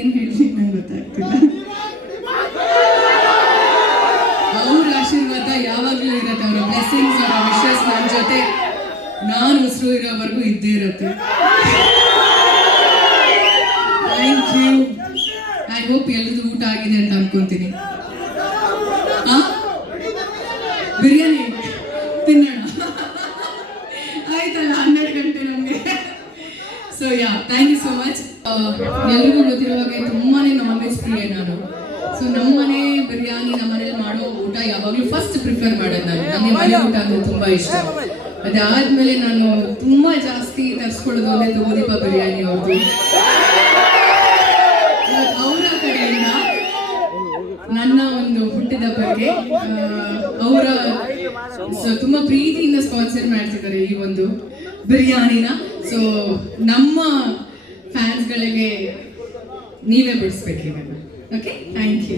ಏನು ಹೇಳಿ ನಂಗೆ ಗೊತ್ತಾಗ್ತಿಲ್ಲ. ಅವ್ರ ಆಶೀರ್ವಾದ ಯಾವಾಗಲೂ ಇರುತ್ತೆ, ಅವರ ಬ್ಲೆಸ್ಸಿಂಗ್ಸ್, ಅವರ ವಿಶಸ್ ನನ್ನ ಜೊತೆ ನಾನು ಉಸಿರು ಇರೋವರೆಗೂ ಇದ್ದೇ ಇರುತ್ತೆ. Thank you. ಐ ಹೋಪ್ ಎಲ್ಲರದು ಊಟ ಆಗಿದೆ ಅಂತ ಅನ್ಕೊಂತೀನಿ. ಬಿರಿಯಾನಿ ತಿನ್ನೋಣ ಆಯ್ತಲ್ಲ, 12 ಗಂಟೆ ನಮಗೆ. So yeah, thank you so much. ಎಲ್ರಿಗೂ ಗೊತ್ತಿರುವಾಗ ತುಂಬಾನೇ ನಾನ್ ವೆಜ್ ಪ್ರಿಯ ನಾನು. ಸೊ ನಮ್ಮ ಮನೆ ಬಿರಿಯಾನಿ, ನಮ್ಮ ಮನೇಲಿ ಮಾಡೋ ಊಟ ಯಾವಾಗಲೂ ಫಸ್ಟ್ ಪ್ರಿಫರ್ ಮಾಡೋದು ನಾನು. ನನಗೆ ಮನೆ ಊಟ ಅಂದ್ರೆ ತುಂಬಾ ಇಷ್ಟ. ಅದಾದ್ಮೇಲೆ ನಾನು ತುಂಬಾ ಜಾಸ್ತಿ ತರಿಸ್ಕೊಳ್ಳೋದು ಅಂದ್ರೆ ತಗೋದೀಪ ಬಿರಿಯಾನಿ ಅವ್ರದ್ದು. ಅವರ ಕಡೆಯಿಂದ ನನ್ನ ಒಂದು ಹುಟ್ಟಿದ ಬಗ್ಗೆ ಅವರ ತುಂಬಾ ಪ್ರೀತಿಯಿಂದ ಸ್ಪಾನ್ಸರ್ ಮಾಡ್ತಿದ್ದಾರೆ ಈ ಒಂದು ಬಿರಿಯಾನಿನ. ಸೊ ನಮ್ಮ ಫ್ಯಾನ್ಸ್ಗಳಿಗೆ ನೀವೇ ಬಿಡಿಸ್ಬೇಕು ಇವಾಗ. Okay, thank you.